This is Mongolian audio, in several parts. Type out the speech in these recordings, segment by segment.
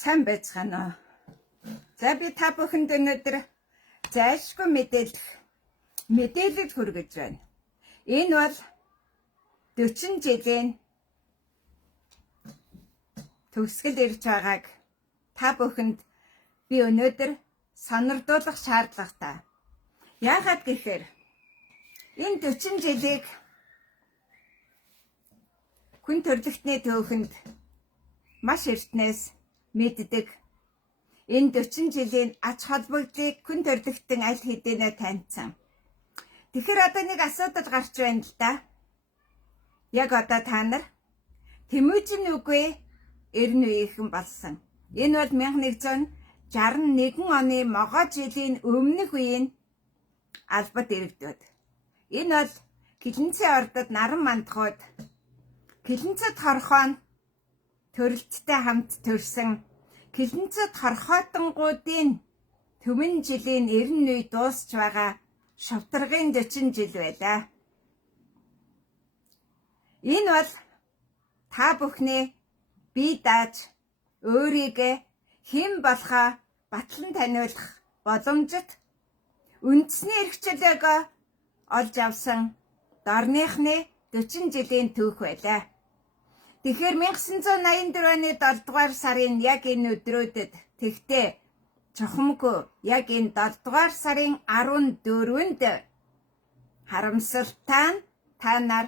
Сайн байцгаана уу. За би та бүхэнд өнөөдөр зайлшгүй мэдээлэл хүргэж байна. Энэ бол 40 жилийн төгсгөл ирж байгааг та бүхэнд би өнөөдөр сонирдуулах шаардлагатай. Яагаад гэхээр энэ 40 жилийг хүн төрөлхтний төөхөнд маш эртнээс мэддэг. Энэ 40 жилийн ач холбогдлыг хүн төрөлхтөн аль хэдийнэ таньсан. Тэгэхээр одоо нэг асуудал гарч байна л да. Яг одоо та нар Тэмүүжин үгүй 90 үеийнхэн болсон. Энэ бол 1161 оны могоо жилийн өмнөх үеийн албад иргэдүүд. Энэ бол Килэнцэн ордод наран мандахууд Килэнцэд хорхоо нь төрөлттэй хамт төрсөн Килэнцэд хорхоотонгуудын төмөн жилийн 90 үе дуусч байгаа шавтаргын 40 жил байлаа. Энэ бол та бүхний бие дааж өөрийгөө хэн болохоо батлан таниулах боломжит үндэсний эрхчлөөгөө олж авсан дорныхны 40 жилийн түүх байлаа. Тэгэхээр 1984 оны 7 дугаар сарын яг энэ өдрүүдэд тэгтээ чухамгүй яг энэ 7 дугаар сарын 14-нд харамсалтай та нар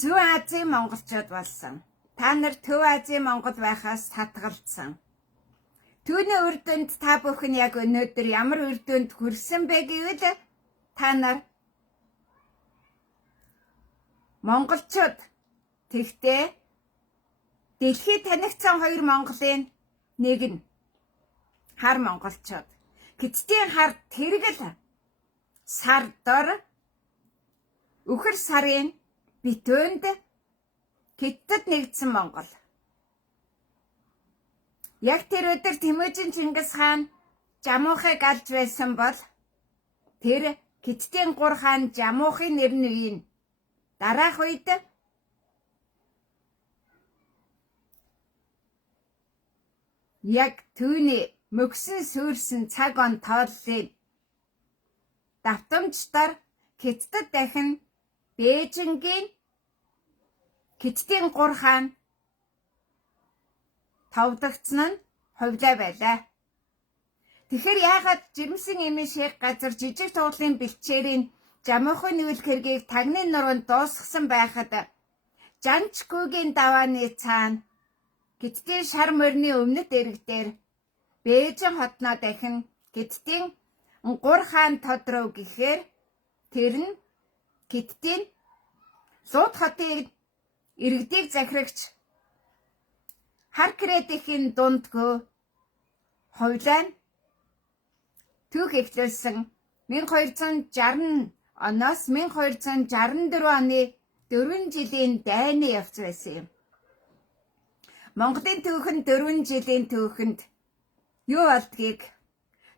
Зүүн Азийн монголчууд болсон. Та нар Төв Азийн монгол байхаас татгалзсан. Түүний үр дүнд та бүхэн яг өнөөдөр ямар үр дүнд хүрсэн бэ гэвэл та нар монголчууд тэгтээ дэлхийд танигдсан хоёр монголын нэг нь хар монголчууд. Гэцтийн хар тэргэл сар дор үхэр сарын битүүнд Хятадд нэгдсэн монгол. Яг тэр өдөр Тэмүүжин Чингис хаан Жамуухыг алж байсан бол тэр Хятадын 3 хаан Жамуухын нэрн үеийн дараах үед яг түүний мөксөн сүрсэн цаг он тооллын давтамжтар Хятадд дахин Бээжингийн Хятадын 3 хаан товдогдсон нь хувлаа байлаа. Тэгэхээр яагаад жирэмсэн эмийн шийх газар жижиг туулын бэлчээрийн Жамуухын нүүл хэргийг тагны нуруунд дуусгасан байхад Жанчгүйгийн давааны цаана Хятадын шар морины өмнөд эрэг дээр Бээжин хотноо дахин Хятадын 3 хаан тодров гэхээр тэр нь Хятадын Лууд хотын иргэдийг захирагч Харкрэдийн дундгүй хувлаа нь түүх эхлүүлсэн 1260 оноос 1264 оны 4 жилийн дайны явц байсан юм. Монголын түүхэн 4 жилийн түүхэнд юу болдгийг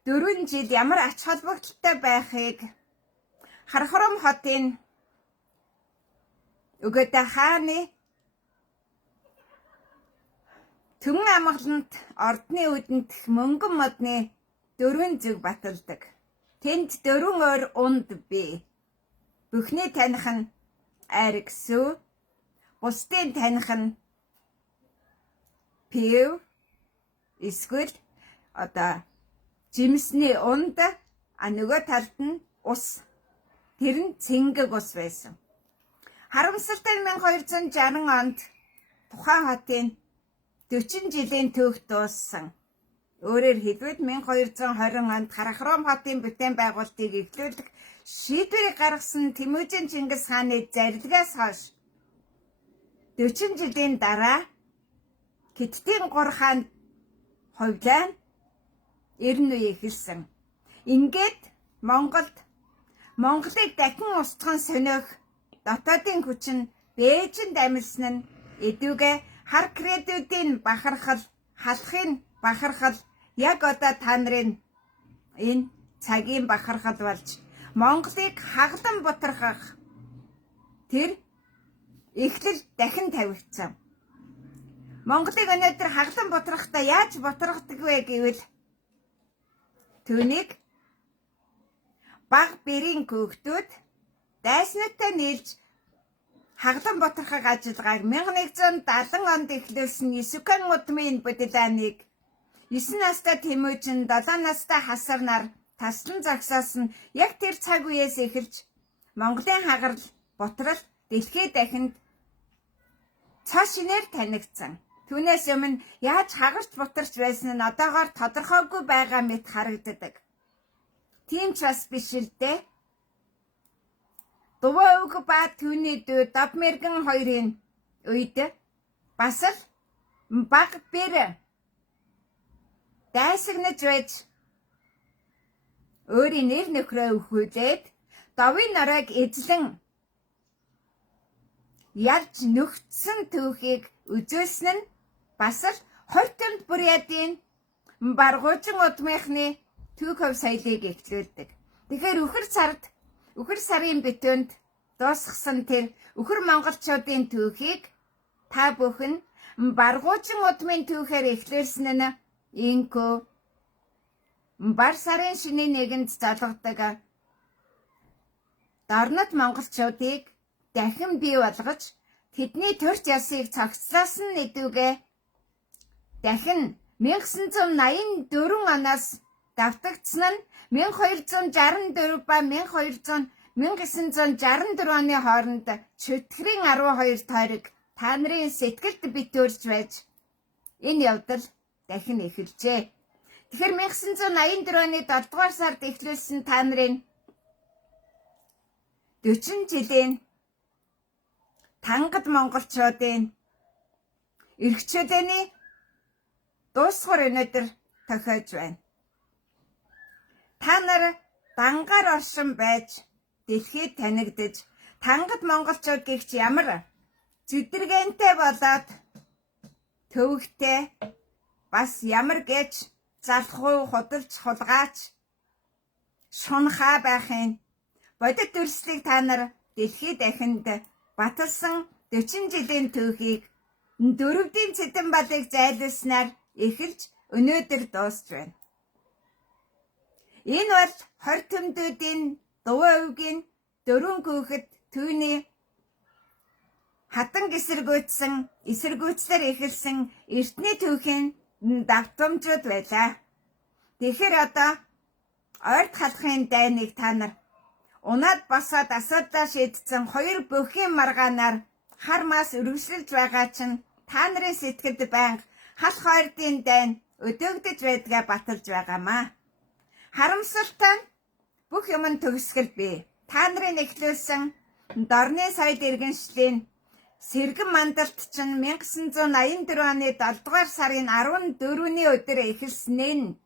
4 жил ямар ач холбогдолтой байхыг Хархором хотын Угата хааны Түмэн амгалант ордны үдэнд мөнгөн модны 4 зүг баталдаг. Тэнд 4 өөр унд бий. Бүхний таних нь Ариксүү, бусдын таних нь Пив, эсвэл одоо жимсний унд нөгөө талд нь ус. Тэр нь Цэнгэг ус байсан. Харамсалтай 1260 онд тухайн хотын 40 жилийн түүх дууссан. Өөрөөр хэлбэл 1220 онд Хархором хотын бүтээн байгуулалтыг эхлүүлэх шийдвэрийг гаргасан Тэмүүжин Чингис хааны зарилгаас хойш 40 жилийн дараа Хятадын 3 хаан хувлаа нь 90 үе эхэлсэн. Ингээд Монголыг дахин устган сониох дотоодын хүч нь Бээжинд амилсан нь эдүгэ Харкрэдүүдийн халахын бахархал яг одоо та нарын энэ цагийн бахархал болж Монголыг хаглан бутархах тэр эхлэл дахин тавигдсан. Монголыг өнөөдөр хаглан бутрахтаа яаж бутрахдаг вэ гэвэл түүнийг бага бэрийн хүүхдүүд дайснаатай нийлж хаглан бутрахыг ажиллагааг 1170 онд эхлүүлсэн Исүкэн удмын бодлооныг 9 настай Тэмүүжин 7 настай Хасар нар таслан зогсоосон яг тэр цаг үеэс эхэлж Монголын хагарал бутрал дэлхийд дахинд цаа шинээр танигдсан. Түүнээс өмнө яаж хагарч бутарч байсан нь одоогоор тодорхойгүй байгаа мэт харагддаг. Тийм ч бас биш л дээ. Дувөөг ба түүний дүү Довмэргэн хоёрын үед бас л бага бэр дайсагнаж байж өөрийн нэр нөхрөө өхүүлээд Довын нарыг эзлэн ялж нөхцсөн түүхийг үзүүлсэн нь бас л 20 бүр ядын баргуужин удмынхны түүх хөв соёлыг эхлүүлдэг. Тэгэхээр үхэр сарын битүүнд дуусгасан тэр үхэр монголчуудын түүхийг та бүхэн баргуужин удмын түүхээр эхлүүлсэн нь инкүү бар сарын шинийн нэгэнд залгадаг дорнод монголчуудыг дахин бий болгож тэдний төрч ясыг цогцлоосон нэгдүгээ дахин 1984 оноос давтагдсан нь 1264 ба 1964 оны хооронд чөтгөрийн 12 тойрог та нарын сэтгэлд битүүрж байж энэ явдал дахин эхэлжээ. Тэгэхээр 1984 оны 7 дугаар сард эхлүүлсэн та нарын 40 жилийн тангад монголчуудын эрхчлөөний дуусгар өнөөдөр тохиож байна. Та нар дангаар оршин байж дэлхийд танигдж тангад монголчууд гихч ямар зүдэргэнтэй болоод төвөгтэй бас ямар гэж залхуу худалж хулгаач шунхаа байхын бодит төрслийг та нар дэлхийд дахинд баталсан 40 жилийн түүхийг дөрөвдийн цэдэн балыг зайлуулснаар эхэлж өнөөдөр дуусч байна. Энэ бол 20 төмдүүдийн Дувөөгийн 4 хүүхэд түүний хатан эсэргүүцлэр эхэлсэн эртний түүхийн давтамжууд байлаа. Тэгэхээр одоо ойрт халахын дайныг та нар унаад босоод асуудлаа шийдсэн 2 бүхийн маргаанаар хар мас өргөжлөж байгаа чинь та нарын сэтгэлд байнга халах ойрдын дайн өдөөгдөж байдгаа баталж байгаамаа. Харамсалтай бүх юм төгсгөл бий. Та нарын эхлүүлсэн дорны соёл иргэншлийн сэргэн мандалт чинь 1984 оны 7 дугаар сарын 14-ний өдөр эхэлснээ нь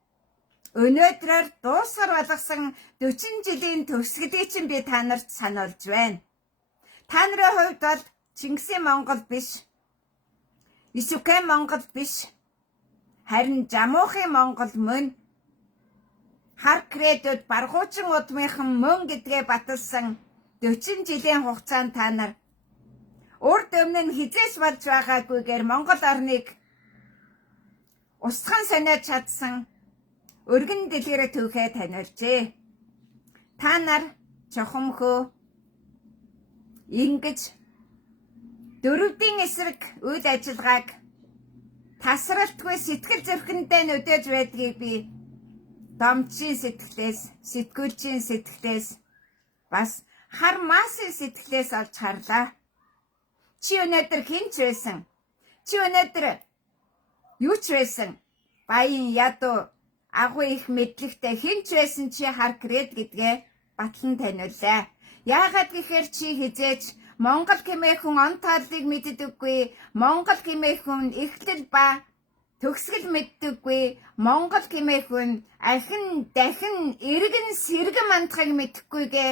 өнөөдрөөр дуусгар болгосон 40 жилийн төгсгөлийг чинь би та нарт сануулж байна. Та нарын хувьд бол Чингисийн Монгол биш, Исүкэн Монгол биш, харин Жамуухын Монгол мөн хар кредит баргуужин удмынхан мөн гэдгээ баталсан 40 жилийн хугацаанд та нар урд өмнө нь хизээс болж байгаагүйгээр Монгол орныг устган сониод чадсан өргөн дэлгэр түүхээ таниулжээ. Та нар чухамхөө ингэж дөрөвдийн эсрэг үйл ажиллагааг тасралтгүй сэтгэл зүрхэндээ нүдэж байдгийг би домчийн сэтгэлээс, сэтгүүлчийн сэтгэлээс бас хар масын сэтгэлээс олж харлаа. Чи өнөөдөр хинч байсан? Чи өнөөдөр юу ч байсан? Баян ядуу агуу их мэдлэгтэй хинч байсан чи хар кред гэдгээ батлан таниуллаа. Яагаад гэхээр чи хизээж Монгол хэмээх хүн он тооллыг мэддэггүй, Монгол хэмээх хүн эхлэл ба төгсгөл мэддэггүй, Монгол хэмээх хүн ахин дахин эргэн сэргэн мандахыг мэдэхгүйгээ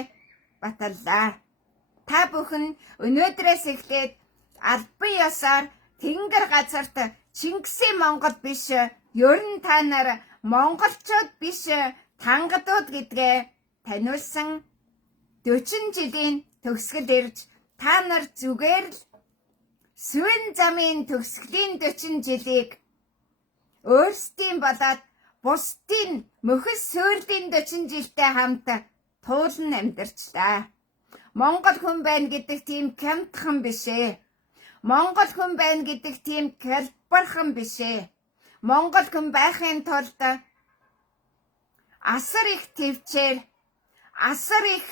баталлаа. Та бүхэн өнөөдрөөс эхлээд албан ёсоор тэнгэр газарт Чингисийн Монгол биш, ерөн та нар монголчууд биш, тангадууд гэдгээ таниулсан 40 жилийн төгсгөл ирж та нар зүгээр л Сүвэн замын төгсгөлийн 40 жилийг өөрсдийн болоод бусдын мөхөс суурлийн 40 жилтэй хамт туулан амьдарчлаа. Монгол хүн байна гэдэг тийм хямдхан бишээ. Монгол хүн байна гэдэг тийм хялбархан бишээ. Монгол хүн байхын тулд асар их төвчээр, асар их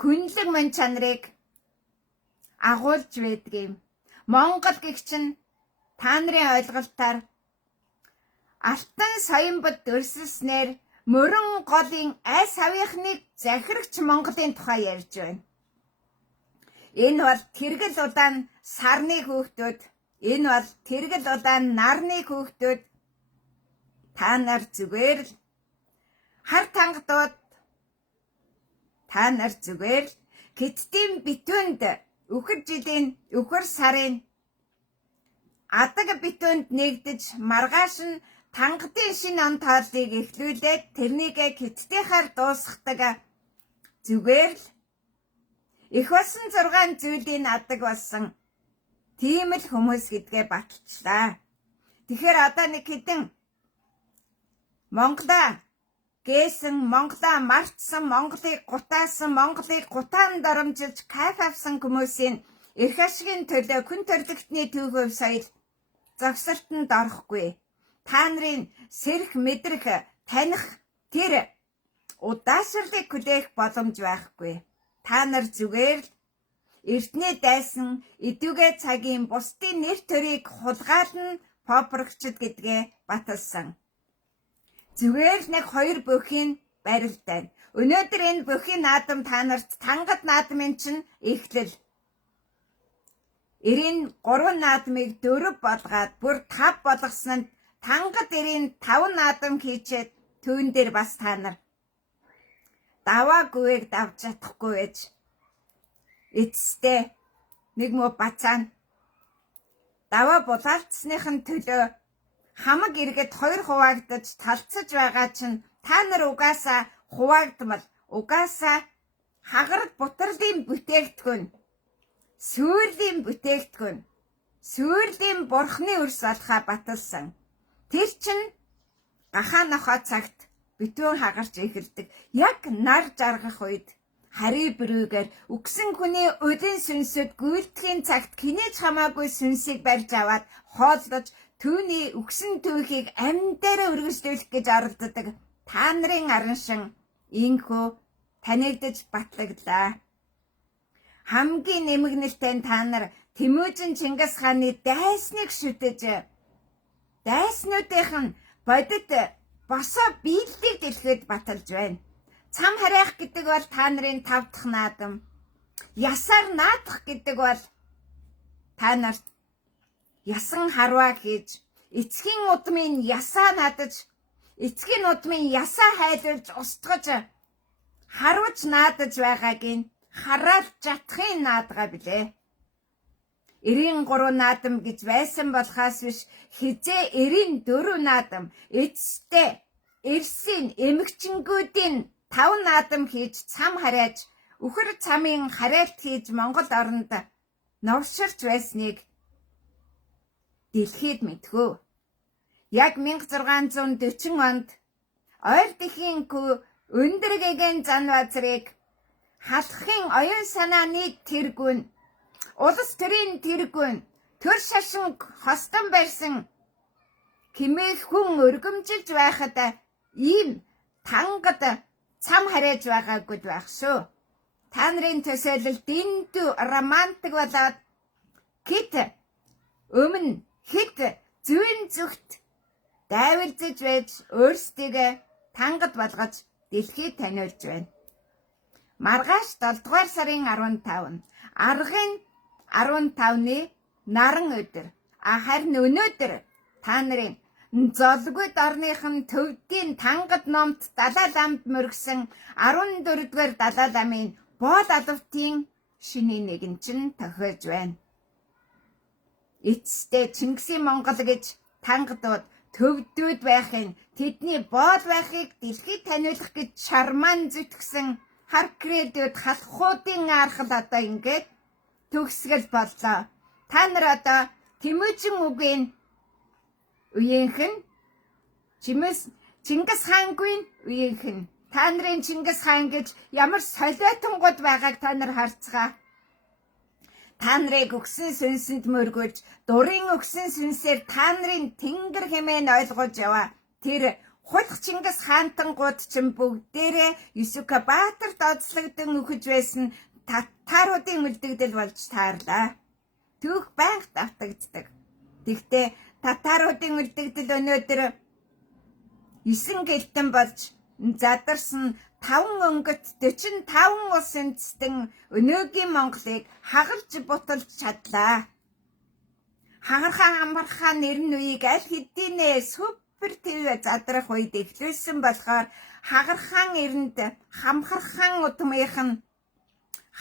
күнлэг мөн чанарыг агуулж байдаг юм. Монгол гэгч нь та нарын ойлголтоор алтан соёмбод өрсөлснээр мөрөн голын айс авийнхныг захирагч Монголын тухай ярьж байна. Энэ бол тэргэл удаан сарны хүүхдүүд, энэ бол тэргэл удаан нарны хүүхдүүд. Та нар зүгээр л хар тангадууд, та нар зүгээр л Хятадын битүүнд үхэр жилийн үхэр сарын адаг битүүнд нэгдэж маргааш нь тангадын шинэ он тооллыг эхлүүлээд тэрнийг Хятадынхаар дуусгадаг. Зүгээр л их болсон 6 зүйлийн адаг болсон тийм л хүмүүс гэдгээ баталчлаа. Тэгэхээр одоо нэг хэдэн Монголоо гээсэн, Монголоо мартсан, Монголыг гутаасан, Монголыг гутаан доромжилж кайф авсан хүмүүсийн эрх ашигын төлөө хүн төрөлхтний төвхөв соёл завсартанд орохгүй. Та нарын сэрх мэдрэх, таних тэр удаашрлыг хүлээх боломж байхгүй. Та нар зүгээр л эртний дайсан эдүгэ цагийн бусдын нэр төрийг хулгаална попрогчд гэдгээ баталсан. Зүгээр л нэг 2 бүхийн барилтай. Өнөөдөр энэ бүхийн наадам та нарт тангад наадмын чинь эхлэл. 93 наадмыг 4 болгоод бүр 5 болгоснод тангад 95 наадам хийчээд түүн дээр бас та нар даваагүйг давж чадахгүй байж эцэстээ нэг мө бацаана даваа булаалтсныхын төлөө хамаг иргэд 2 хуваагдаж талцаж байгаа чинь та нар угаасаа хуваагдмал, угаасаа хагараг бутарлын бүтээгдэхүүн, сүйрлийн бүтээгдэхүүн, сүйрлийн бурхны өрс алхаа баталсан. Тэр чинь гахаа нохоо цагт битүүн хагарч эхэлдэг. Яг нар жаргах үед хари бүрүүгээр үгсэн хүний өдөн сүнсөд гүйлтгэхийн цагт хинээж хамаагүй сүнсийг барьж аваад хооллож түүний үгсэн түүхийг амь дээр өргөжлүүлэх гэж оролддог. Та нарын араншин инхүү танигдж батлагдлаа. Хамгийн нэмэгнэлтэй та нар Тэмүжин Чингис хааны дайсныг шүтэж, дайснуудынх нь бодит босоо биеллийг дэлгэхэд баталж байна. Цам харайх гэдэг бол та нарын 5 дахь наадам. Ясаар наадах гэдэг бол та нарт ясан харваа хийж, эцгийн удмын ясаа наадаж, эцгийн удмын ясаа хайлуулж устгаж, харваж наадаж байгааг нь хараал жатхын наадгаа билээ. 93 наадам гэж байсан болохоос биш хизээ 94 наадам эцэстээ эрсийн эмэгчингүүдийн 5 наадам хийж цам харайж үхэр цамын харайлт хийж Монгол оронд новширч байсныг дэлхийд мэдхүү. Яг 1640 онд ойр дэлхийн өндөр гэгээн зан базрыг халахын оюун санааны тэргүүн, улс төрийн тэргүүн, төр шашин хостон барьсан хэмээх хүн өргөмжилж байхад ийм тангад цам харайж байгаагүй байх шүү. Та нарын төсөөлөл дэндүү романтик болоод хит өмнө хит зүүн зүгт дайвилжж байж өөрсдийгөө тангад болгож дэлхийд таниулж байна. Маргааш 7 дугаар сарын 15 аргын 15-ны наран өдөр. Харин өнөөдөр та нарын золгүйд орныхан төвдийн тангад номт Далай ламд мөргсөн 14 дугаар Далай ламын боол алвтын шинийн нэгэн чинь тохиож байна. Эцэстээ Чингисийн Монгол гэж тангадууд төвдүүд байхын, тэдний боол байхыг дэлхийд таниулах гэж шарман зүтгсэн хар кредүүд халахуудын архал одоо ингээд төгсгөл боллоо. Та нар одоо Тэмүүжин үгийн үеийнх нь Чингис хаангийн үеийнх нь. Та нарын Чингис хаан гэж ямар солиотонгууд байгааг та нар харцгаа. Та нарыг өгсөн сүнсэнд мөргөж, дурын өгсөн сүнсээр та нарын тэнгэр хэмээн ойлгож яваа. Тэр хулх Чингис хаантангууд ч бүгдээрээ Юсука Баатарт оцлогдсон өгөж байсан татаруудын үлдэгдэл болж таарлаа. Түүх байнга давтагддаг. Тэгтээ татаруудын үлдэгдэл өнөөдөр 9 гэлтэн болж задарсан 5 өнгөт 45 улс үндэстэн өнөөгийн Монголыг хагалж буталж чадлаа. Хагархаа амархаа нэрн үеийг аль хэдийнэ супер төв задрах үед эхлүүлсэн болохоор хагархаан эрэнд хамхархан удмынхан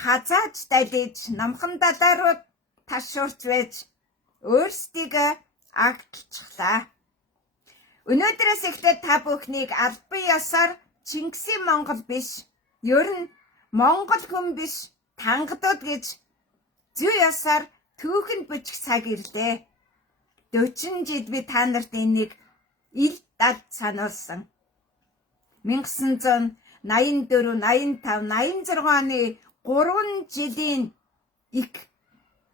хазааж далиж намхан далааруу ташуурч байж өөрсдийгөө агтлцглаа. Өнөөдрөөс эхлээд та бүхнийг албан ёсоор Чингисийн Монгол биш, ер нь Монгол хүн биш, тангадууд гэж зүй ёсоор түүхэнд бичих цаг ирлээ. 40 жил би та нарт энийг ил дад сануулсан. 1984, 85, 86 оны 3 жилийн их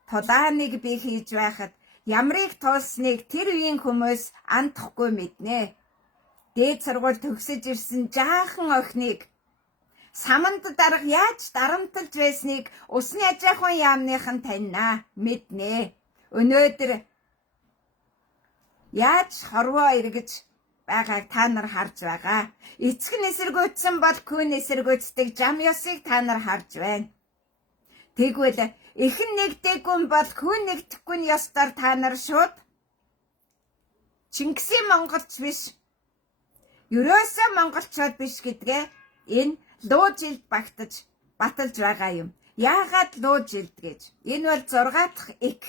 тулааныг би хийж байхад ямрыг туулсныг тэр үеийн хүмүүс андахгүй мэднэ. Дээд сургууль төгсөж ирсэн жаахан охиныг саманд дарга яаж дарамтлж байсныг усны ажаахан яамныхан таньнаа мэднэ. Өнөөдөр яаж хорвоо эргэж байгааг та нар харж байгаа. Эцэг нь эсэргүүцсэн бол хүүн эсэргүүцдэг зам ёсыг та нар харж байна. Тэгвэл эхэн нэгдэггүй бол хүүн нэгдэхгүй нь ёстоор та нар шууд Чингисийн монголч биш, ерөөсөө монголчууд биш гэдгээ энэ луу жилд баталж байгаа юм. Яагаад луу жилд гэж? Энэ бол 6 дахь эк.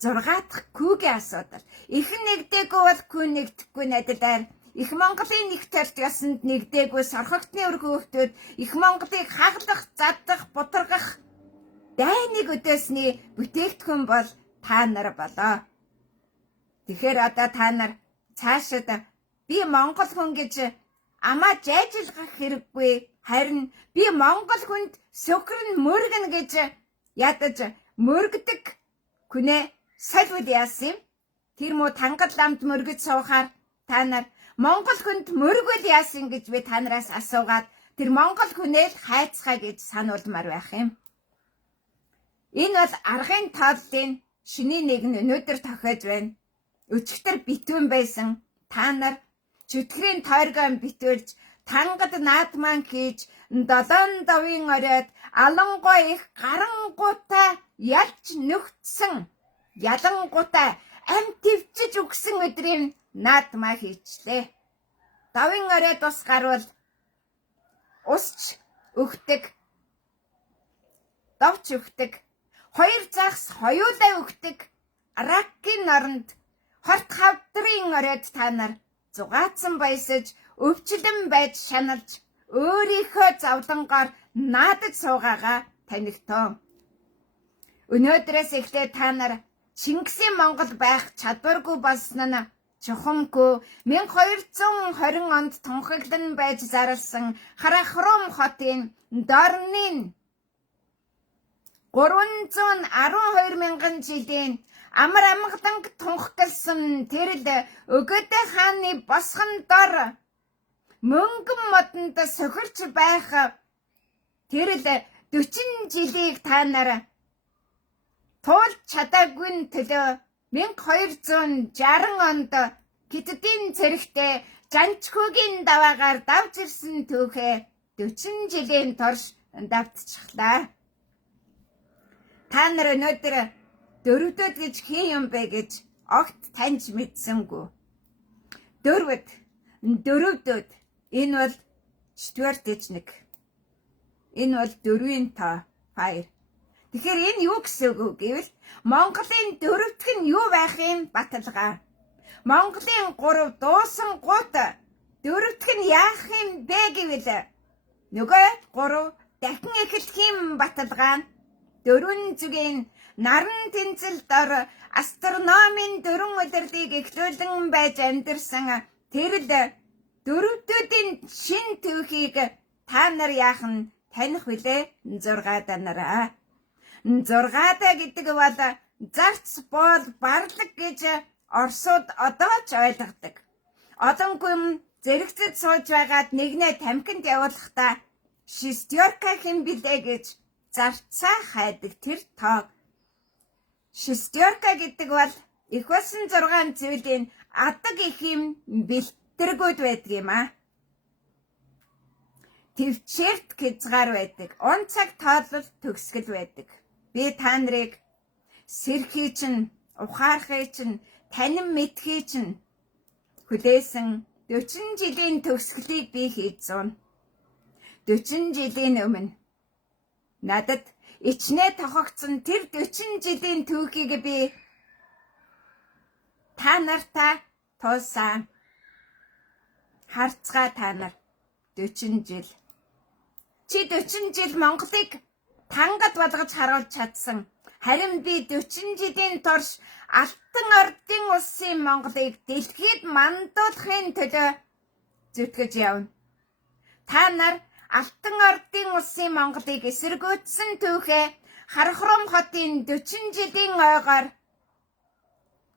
6 дахь күүгийн асуудал. Эхэн нэгдэггүй бол күүн нэгдэхгүй адилаар их Монголын нэг төрт ёсонд нэгдээгүй сорхогтны өргөөхтүүд их Монголыг хаглах, задах, бутаргах дайныг өдөөсний бүтээгдэхүүн бол та нар болоо. Тэгэхээр одоо та нар цаашид би Монгол хүн гэж амаа жайжилгах хэрэггүй. Харин би Монгол хүнд сөхрөн мөргөн гэж ядаж мөргөдөг күнээ сольвол яасан юм? Тэр муу тангал ламд мөргөж суухаар та нар Монгол хүнд мөргөл яасан гэж би та нараас асуугаад тэр Монгол хүнээ л хайцгаа гэж сануулмаар байх юм. Энэ бол аргын тооллын шиний нэг нь өнөөдөр тохиож байна. Өчигдөр битүүн байсан та нар чөтгөрийн тойргоо битүүлж тангад наадман хийж 7 давын оройд алангой их гарангуутай ялж нөхцсөн ялангуутай амт твчиж өгсөн өдрийн наадмаа хийчлээ. Давын оройд ус гарвал усч өгдөг, давч өгдөг, хоёр загс хоёулаа өгдөг ракийн оронд хорт хавдрын оройд та нар зугаацсан баясаж өвчлөн байж шаналж өөрийнхөө завлангоор наадаж суугаагаа танигтоо. Өнөөдрөөс эхлээд та нар Чингисийн Монгол байх чадваргүй болсон нь чухамгүй 1220 онд тунхаглан байж зарласан Харахрум хотын дорнын 312 мянган жилийн амар амгаланг тунхагласан тэр л Өгөөдөө хааны босгон дор мөнгөн модонд сохирч байх тэр л 40 жилийг та нар туулж чадаагүй төлөө 1260 онд Хятадын цэрэгтээ Жанчхүүгийн даваагаар давж ирсэн түүхээ 40 жилийн турш давтчихлаа. Та нар өнөөдөр дөрөвдөд гэж хин юм бэ гэж огт таньж мэдсэнгүй. Дөрөвдөд энэ бол 4-1. Энэ бол 4-ийн тоо 2. Тэгэхээр энэ юу гэсэн үг гэвэл Монголын дөрөвдөх нь юу байх юм баталгаа. Монголын 3 дуусан гут дөрөвдөх нь яах юм бэ гэвэл нөгөө 3 дахин эхлэх юм баталгаа нь 4 зүгийн наран тэнцэл дор астрономийн 4 улирлыг эхлүүлэн байж амьдэрсэн тэр л дөрвдүүдийн шин түүхийг та нар яахан таних билээ? 6 данараа. 6 гэдэг бол зарц боол барлаг гэж орсууд одоо ч ойлгодог. Одонгүй зэрэгцэд сууж байгаад нэгнээ тамхинд явуулахдаа шестерка хэм билээ гэж зарцаа хайдаг тэр тоог. Шестерка гэдэг бол их болсон 6 зүйлийн адаг их юм бэлтэргүүд байдаг юм аа. Төвчээрт хязгаар байдаг. Он цаг тоолол төгсгөл байдаг. Би та нарыг сэрхий чинь, ухаархай чинь, танин мэдхий чинь хүлээсэн 40 жилийн төгсгөлийг би хийж суун. 40 жилийн өмнө надад ичнээ тохогцсон тэр 40 жилийн түүхийг би та нартай туулсан. Харцгаа та нар 40 жил. Чи 40 жил Монголыг тангад болгож харуулж чадсан. Харин би 40 жилийн турш Алтан ордын улсын Монголыг дэлхийд мандуулахын төлөө зүтгэж явна. Та нар Алтан ордын улсын Монголыг эсэргүүцсэн түүхээ Хархром хотын 40 жилийн ойгоор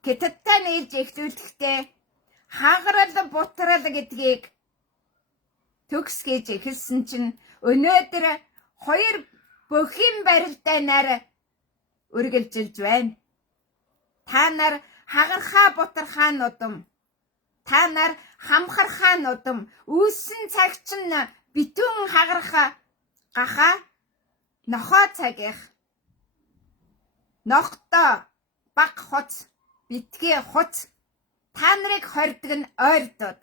Хятадтай нийлж эхлүүлэхдээ хагарал бутрал гэдгийг төгс гэж эхэлсэн чинь өнөөдөр 2 бүхин барилтай нар үргэлжилж байна. Та нар хагархаа бутархаа нудам. Та нар хамхархаа нудам. Үүссэн цаг чинь битүүн хагархаа гахаа нохоо цагийнх. Нохтой баг хуц, битгий хуц. Та нарыг хордог нь ойрдод.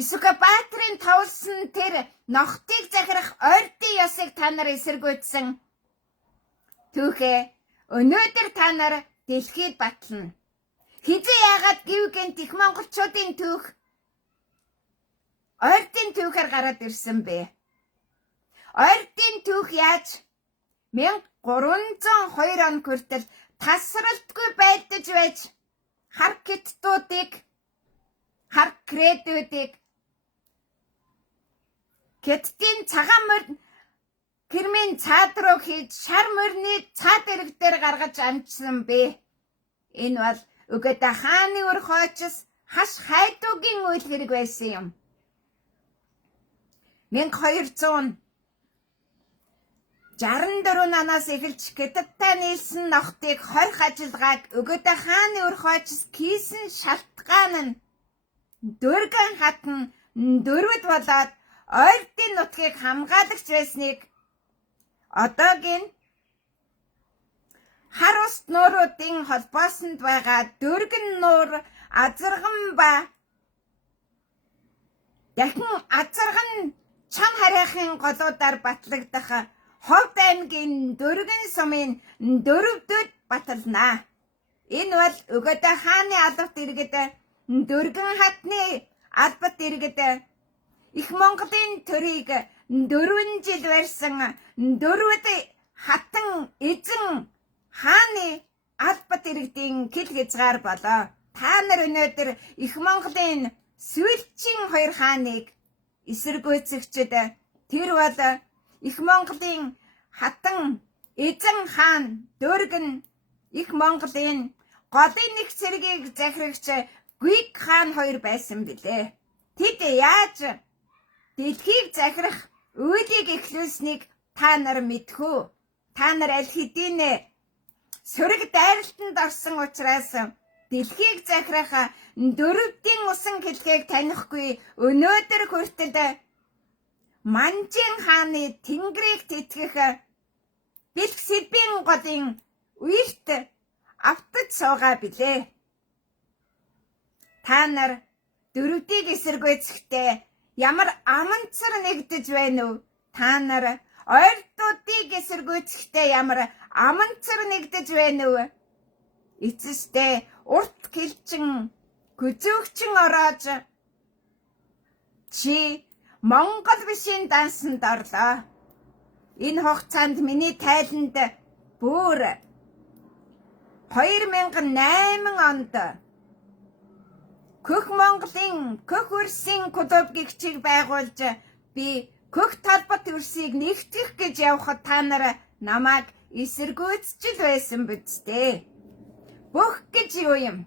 Исүхбаатрын товлсон тэр нохтыг захирах ойрдын ёсыг та нар эсэргүүцсэн. Түүхээ өнөөдөр та нар дэлхийд батлана. Хизээ яагаад гівгэн их монголчуудын түүх ойрдын түүхээр гараад ирсэн бэ? Ойрдын түүх яаж 1302 он хүртэл тасралтгүй байдаж байж Харкиттуудыг, Харкредүүдийг Хятадын цагаан морь Кремийн цаад руу хийж шар морины цаад эрэг дээр гаргаж амжсан бэ. Энэ бол Үгэдэ хааны өр хойчос хаш хайдуугийн үйл хэрэг байсан юм. 1264 нанаас эхэлж Хятадтай нийлсэн нохтыг хорих ажиллагааг Үгэдэ хааны өр хойчос хийсэн шалтгаан нь дөргөн хатан дөрвөд болоод ойрдын нутгийг хамгаалагч байсныг одоогийн хар ус нууруудын холбоосонд байгаа дөргөн нуур азарган ба дахин азарган чам харайхын голуудаар батлагдах Ховд аймгийн дөргөн сумын дөрөвдөд баталнаа. Энэ бол Үгэдэ хааны албат иргэд дөргөн хатны албат иргэд их Монголын төрийг 4 жил барьсан дөрвөд хатан эзэн хааны албат иргэдийн хил хязгаар болоо. Та нар өнөөдөр их Монголын сүүлчийн 2 хааныг эсэргүүцэгчд тэр бол их Монголын хатан эзэн хаан дөргөн их Монголын голын нэг цэргийг захирагч Гүйг хаан 2 байсан билээ. Тэд яаж дэлхийг захирах үйлийг эхлүүлснийг та нар мэдхүү. Та нар аль хэдийн сөрөг дайралтанд орсон учраас дэлхийг захирах дөрвдийн усан хэлхийг танихгүй өнөөдөр хүртэл Манжин хааны тэнгэрийг тэтгэх бэлг сэлбийн голын үерт автаж суугаа билээ. Та нар дөрвдийг эсэргүүцэхдээ ямар аманцар нэгдэж байна уу? Та нар ойрдуудыг эсэргүүцэхдээ ямар аманцар нэгдэж байна уу? Эцэстээ урт гэлчин гүзөөгчин ороож чи Монгол бишийн дансанд орлоо. Энэ хугацаанд миний тайланд бүр 2008 онд Хөх Монголын Хөх өрсийн клуб гэгчийг байгуулж би Хөх толбот өрсийг нэгтгэх гэж явхад та нар намайг эсэргүүцчил байсан биз дээ. Бүх гэж юу юм?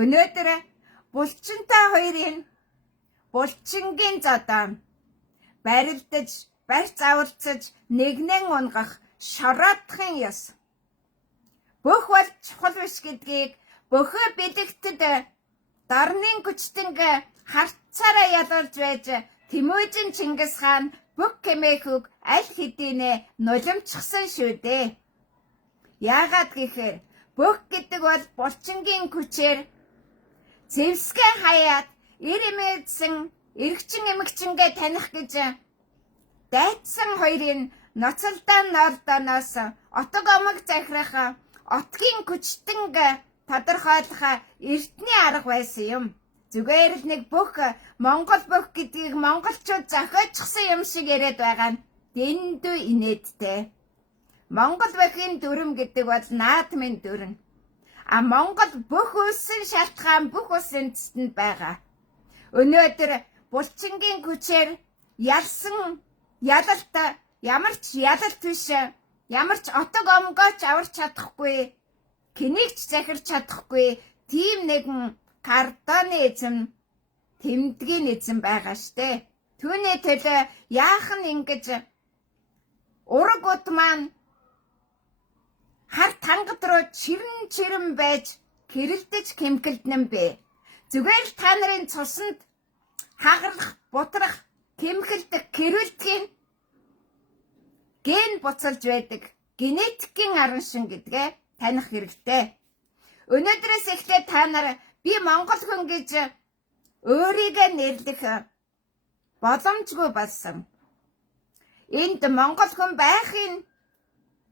Өнөөдөр булчинтай хоёрын булчингийн зодоо барилдаж, барьц авалцаж, нэгнэн унгах шороотхын ёс. Бүх бол чухал биш гэдгийг бөхөө бэлэгтэд дарнын күчтэнг харцаараа ялуулж байж Тэмүүжин Чингис хаан бүх Кэмээхүг аль хэдийнэ нулимчсан шүү дээ. Яагаад гэхээр бүх гэдэг бол булчингийн күчээр Зевсгээ хаяад ирэмээдсэн эргчин эмэгчингээ таних гэж дайцсан хоёрын ноцолдоо ноолдоноос отог омог захирах отгийн күчтэнг тодорхойлох эртний арга байсан юм. Зүгээр л нэг бүх Монгол бүх гэдгийг монголчууд зохиочихсан юм шиг яриад байгаа нь дэндүү инээдтэй. Монгол бүхийн дүрм гэдэг бол наадмын дүрм. Монгол бүх улсын шалтгаан бүх улс үндэстэнд байгаа. Өнөөдөр булчингийн күчээр ялсан ялалт ямар ч ялалт биш, ямар ч отог омгооч аварч чадахгүй, хэнийг ч захирч чадахгүй тийм нэгэн картоны эзэм, тэмдгийн эзэм байгаа штэ. Түүний төлөө яах нь ингэж ураг ут маань хар тангад руу чирэн байж хэрэлдэж кэмкэлдэн бэ. Зүгээр л та нарын цуснд хагарлах, бутрах, кэмхэлдэх, кэрүүлдэхийн ген буцалж байдаг генетикийн аран шин гэдгээ таних хэрэгтэй. Өнөөдрөөс эхлээд та нар би Монгол хүн гэж өөрийгөө нэрлэх боломжгүй болсон. Энд Монгол хүн байхын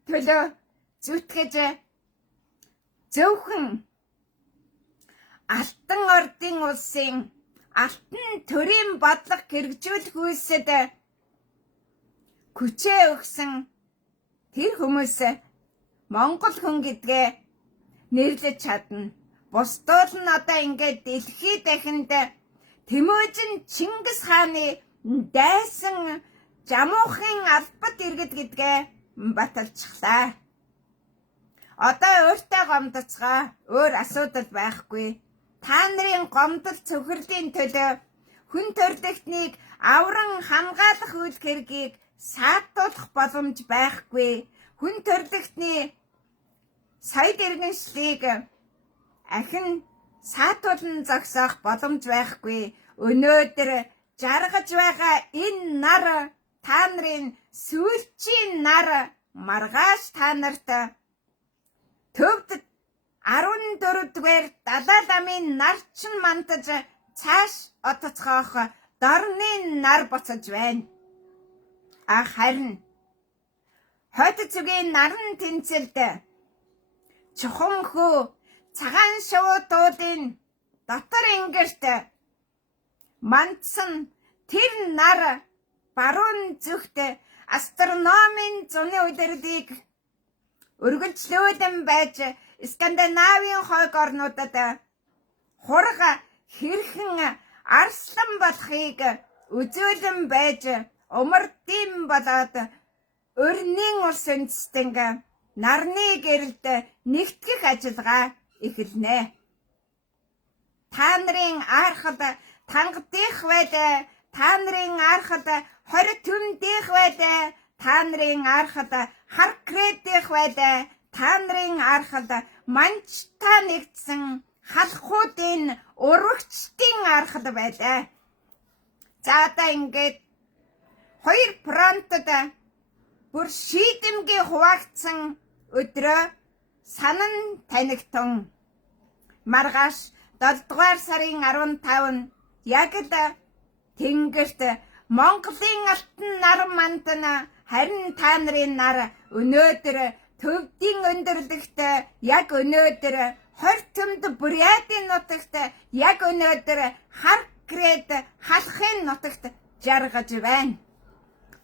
төлөө зүтгэж зөвхөн Алтан ордын улсын алтан төрийн бодлого хэрэгжүүлэх үйлсэд хүчээ өгсөн тэр хүмүүс Монгол хүн гэдгээ нэрлэж чадна. Бусдууд нь одоо ингээд дэлхий дахинд Тэмүүжин Чингис хааны дайсан жамуухын албад иргэд гэдгээ баталчихлаа. Одоо өөртөө гомдоцгоо, өөр асуудал байхгүй. Та нарын гомдол цөхрөлийн төлөө хүн төрөлхтнийг авран хамгаалах үйл хэргийг саатуулах боломж байхгүй. Хүн төрөлхтний соёл иргэншлийг ахин саатуулан зогсоох боломж байхгүй. Өнөөдөр жаргаж байгаа энэ нар та нарын сүүлчийн нар маргааш та нарт төвд 14-р Далай ламын нар чин мандаж цааш отоцгоох дорны нар боцож байна. Харин хойд зүгийн наран тэнцэлд чухам хөө цагаан шуудуудын дотор ингэрт мандсан тэр нар баруун зүгт астрономийн зуны удирдлыг өргөжлүүлэн байж Скандинавийн хойг орнуудад хурга хэрхэн арслан болохыг үзүүлэн байж умардын болоод өрнийн улс үндэстэн нарны гэрэлд нэгтгэх ажиллагаа эхэлнэ. Та нарын архад тангадих байдаа, та нарын архад хориг түмдих байдаа, та нарын архад хар кредих байдаа, та нарын архад манчта нэгдсэн халахуудын урагчдын архад байлаа. За одоо ингээд хоёр фронтод бүр шийдэмгий хуваагдсан өдрөө санан танигтун. Маргааш 7 дугаар сарын 15 яг л тэнгэрт Монголын алтан нар мандана харин та нарын нар өнөөдөр төвдийн өндөрлөгт яг өнөөдөр хортомд Бурятийн нутагт яг өнөөдөр Харкред халахын нутагт жаргаж байна.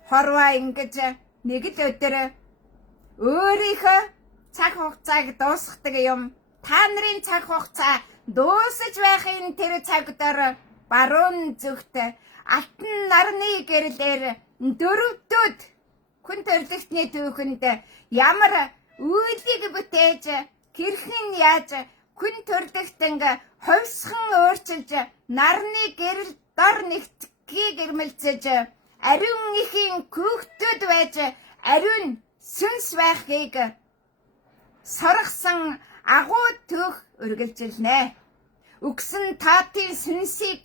Хорвоо ингэж нэг л өдөр өөрийнхөө цаг хугацааг дуусгадаг юм. Та нарын цаг хугацаа дуусаж байхын тэр цагтаар баруун зүгт алтан нарны гэрлэр дөрөвдөд хүн төрөлхтний түүхэнд ямар үйлийг бүтээж хэрхэн яаж хүн төрөлхтөнг ховсхон өөрчилж нарны гэрэл дор нэгтгэхийг гэрмэлцэж ариун ихийн хүүхдүүд байж ариун сүнс байхыг соргосон агуу төх үргэлжилнэ. Үгсэн таатын сүнсийг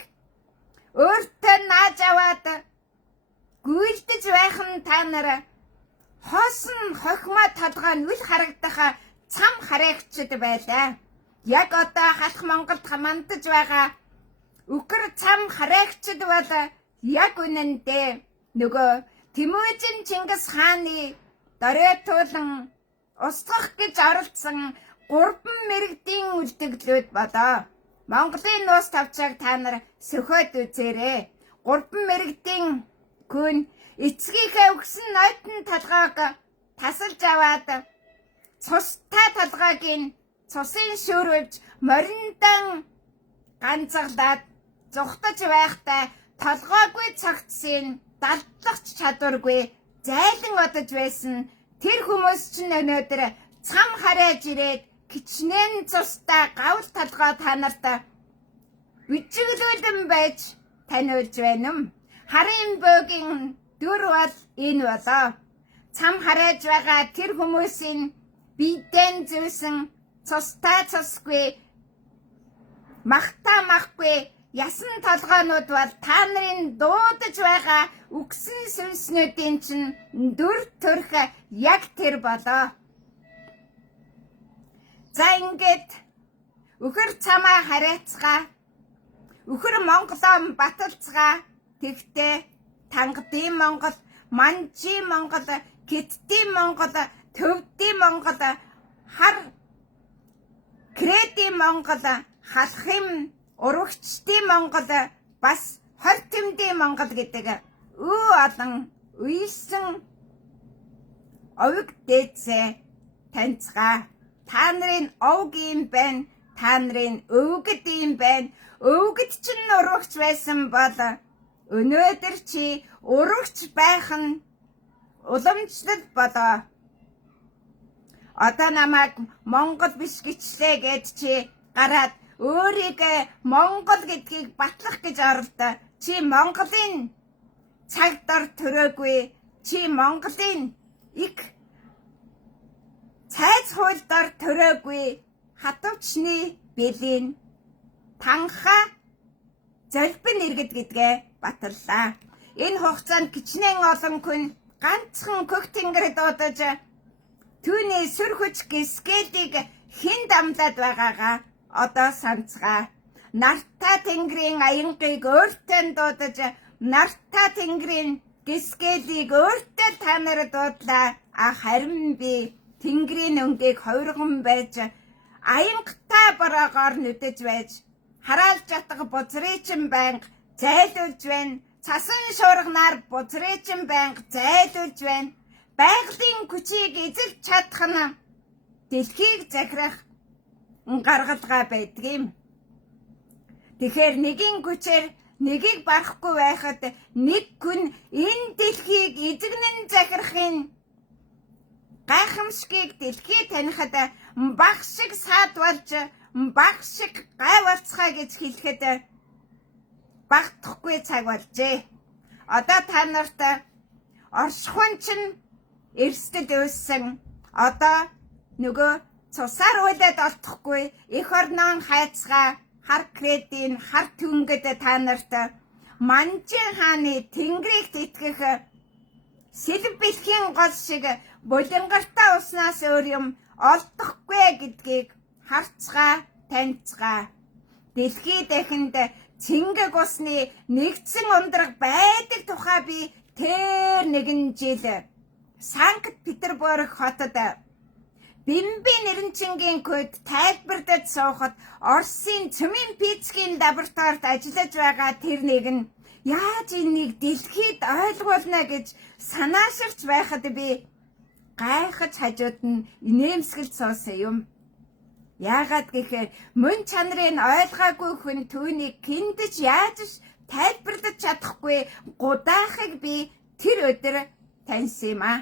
өөртөө нааж аваад гүйлдэж байх нь та нар хоосон хохимо толгой нь үл харагдах цам хараагчд байлаа. Яг одоо халах Монголд хамандаж байгаа үхэр цам хараагчд бол яг үнэндээ нөгөө Тэмүүжин Чингис хааны дөрөөтүүлэн устгах гэж оролцсон 3 мэрэгдийн үлдэгдлүүд болоо. Монголын нуус тавчааг та нар сөхөөд үзээрэй. 3 мэрэгдийн хүн эцгийнхээ өгсөн нойтон толгойг тасалж аваад цустай толгойг нь цусын шүүрвж мориндан ганцаглаад зүхтаж байхдаа толгойгүй цогцсыг далдлахч чадваргүй зайлан одож байсан тэр хүмүүс чинь өнөөдөр цам хараад ирээд кичнээн цустай гавл толгой та нарт үжиглүүлэн байж таниулж байна юм. Харын бөөгийн дүр бол энэ болоо. Цам хараад байгаа тэр хүмүүсийн бидэн зүүсэн цустай цусгүй махгүй ясан толгойнууд бол та нарын дуудаж байгаа үгсэн сүнснүүдийн чинь дүр төрх яг тэр болоо. За ингээд үхэр цамаа харайцгаа, үхэр Монголоо баталцгаа, тэгтээ Тангадын Монгол, Манжийн Монгол, Китдийн Монгол, Төвдийн Монгол, хар Кредийн Монгол, халахын урагчдын Монгол, бас хортимдийн Монгол гэдэг олон уйлсан овиг дээдсээ таньцгаа. Та нарын овг юм байна, та нарын өвгөд юм байна. Өвгөд чинь урагч байсан бол өнөөдөр чи урагч байх нь уламжлал болоо. Одоо намайг Монгол биш гэчлээ гэд чи гараад өөрийгөө Монгол гэдгийг батлах гэж оролдоо. Чи Монголын цаг дор төрөөгүй. Чи Монголын их цайз хууль дор төрөөгүй. Хатвчны бэлэн танха золбин иргэд гэдгээ баталлаа. Энэ хугацаанд кичнээн олон хүн ганцхан хөх тэнгэр дуудаж түүний сүр хүч гисгэлийг хэн дамлаад байгаагаа одоо санацгаа. Нартай тэнгэрийн аянгийг өөртөө дуудаж нартай тэнгэрийн гисгэлийг өөртөө та нар дуудлаа. Харин би тэнгэрийн өнгийг ховиргон байж аянгатай бороогоор нүдэж байж хараалж ятга бузрээчин байнга зайлуулж байна. Цасан шуурганаар бузрээчин байнга зайлуулж байна. Байгалийн хүчийг эзэлж чадах нь дэлхийг захирах гаргалгаа байдаг юм. Тэгэхээр нэгийн хүчээр нэгийг барахгүй байхад нэг хүн энэ дэлхийг эзэгнэн захирахын гайхамшигыг дэлхий танихад баг шиг саад болж баг шиг гай болцгоо гэж хэлэхэд багтахгүй цаг болжээ. Одоо та нарт оршихуун чинь эрсдэл үүссэн. Одоо нөгөө цусаар уйлаад олдохгүй эх орнон хайцгаа хар кредийн хар түнгэд та нарт Манжин хааны тэнгэрийг тэтгэх сэлб бэлхийн гол шиг булангартай уснаас өөр юм олдохгүй гэдгийг харцгаа таньцгаа. Дэлхий дахинд цэнгэг усны нэгдсэн ундраг байдаг тухай би тэр нэгэн жил Санкт Петербург хотод Бимби Нэрнчингийн код тайлбарлаж суухад Оросын цөмийн физикийн лабораторид ажиллаж байгаа тэр нэг нь яаж энийг дэлхийд ойлгуулна гэж санааширч байхад би гайхаж хажууд нь инээмсэгэлж суусан юм. Яагаад гэхээр мөн чанарыг ойлгоогүй хүн түүнийг гинтэж яаж тайлбарлаж чадахгүй гудаахыг би тэр өдөр таньсан юм аа.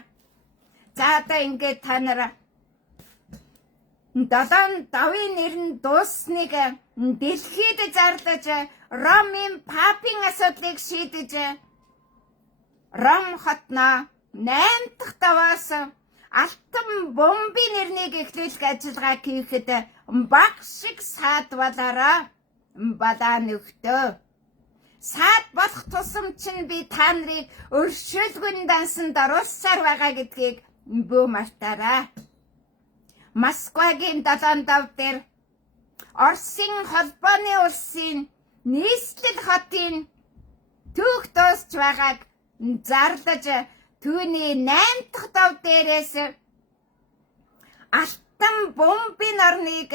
За одоо ингээд та нар 7 давын нэр нь дуусныг дэлхийд зарлаж Ромын папын асуудлыг шийдэж Ром хотноо 8 дахь даваас алтан бомбын нэрнийг эхлүүлэх ажиллагаа хийхэд баг шиг саад болоороо балаа нөхдөө. Саад болох тусам чинь би та нарыг өршөөлгөн дансанд оруулсаар байгаа гэдгийг бүү мартаарай. Москвагийн 7 дав дээр Оросын холбооны улсын нийслэл хотын түүх дуусч байгааг зарлаж түүний 8 дахь дав дээрээс алтан бомбын орныг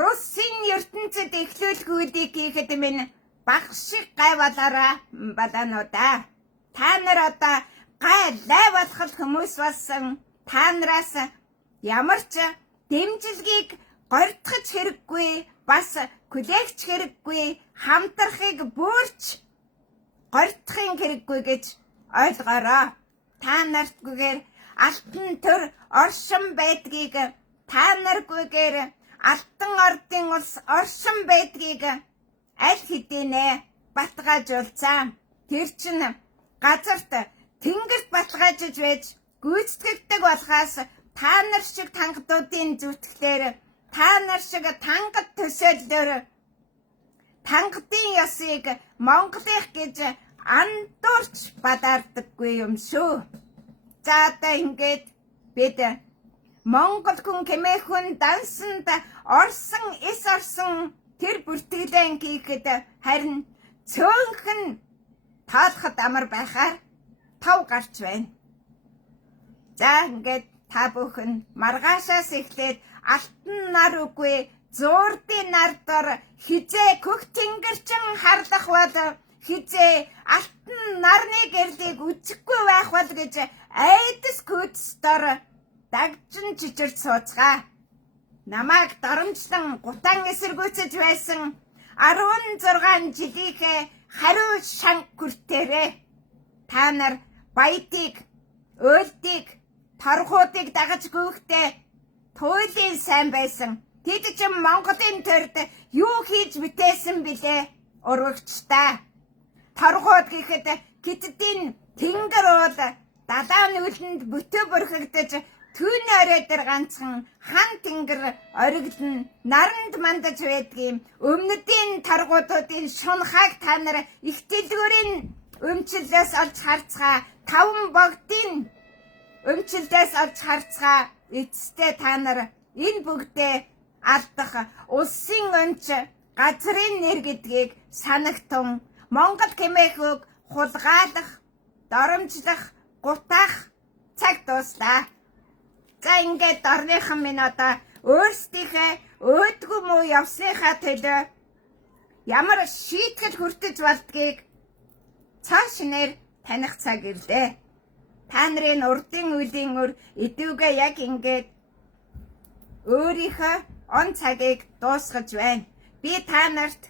Русын ертөнцид эхлүүлэх үүдийг хийхэд минь баг шиг гай болоорой балаануудаа. Та нар одоо гай лай болох хүмүүс болсон. Та нараас ямар ч дэмжлэгийг гордох хэрэггүй, бас хүлээгч хэрэггүй, хамтрахыг бүрч гордохын хэрэггүй гэж ойлгоорой. Та нартгүйгээр алтан төр оршин байдгийг, та наргүйгээр алтан ордын улс оршин байдгийг аль хэдийнэ баталгаажуулсан. Тэр чинь газарт тэнгэрт баталгаажиж байж гүйцэтгэгдэг болохоос та нар шиг тангадуудын зүтгэлээр, та нар шиг тангад төсөөллөөр тангадын ёсыг Монголынх гэж андуурч бадаардаггүй юм шүү. За одоо ингээд бид Монгол хүн хэмээх дансанд орсон эс орсон тэр бүртгэлэн хийхэд харин цөөнхөн таалахад амар байхаар 5 гарч байна. За ингээд та бүхэн маргаашаас эхлээд алтан нар үгүй зуурдын нар дор хизээ хөх тэнгэрчин харлах бол хизээ алтан нарны гэрлийг үзэхгүй байх бол гэж айдас күдс дор дагжин чичирч сууцгаа. Намайг доромжлон гутаан эсэргүүцэж байсан 16 жилийнхээ хариу шанг хүртээрээ та нар баятыг, өөлтийг, торгуудыг дагаж гүйхдээ туйлын сайн байсан. Тэд чинь Монголын төрд юу хийж бүтээсэн билээ? Урагчтай. Торгууд гэхэд хятадын тэнгэр уул далайн үлэнд бүтээ бүрхэгдэж түүний орой дээр ганцхан хан тэнгэр оригдно наранд мандаж байдгийн өмнөдийн торгуудын шунхааг та нар их дэлгүүрийн өмчлөөс олж харцгаа, 5 богдын өмчлөөс олж харцгаа. Эцэстээ та нар энэ бүгдээ алдах улсын өмч газрын нэр гэдгийг санагтун Монгол хэмээх хулгайлах, доромжлох, гутаах цаг дуслаа. За ингээд орныхан минь одоо өөрсдийнхээ өөдгөө муу явсныхаа төлөө ямар шийтгэл хүртэж болдгийг цааш нэр таних цаг ирлээ. Та нарын урдын үеийн өр идэвгээ яг ингээд өөрийнхөө он цагийг дуусгаж байна. Би та нарт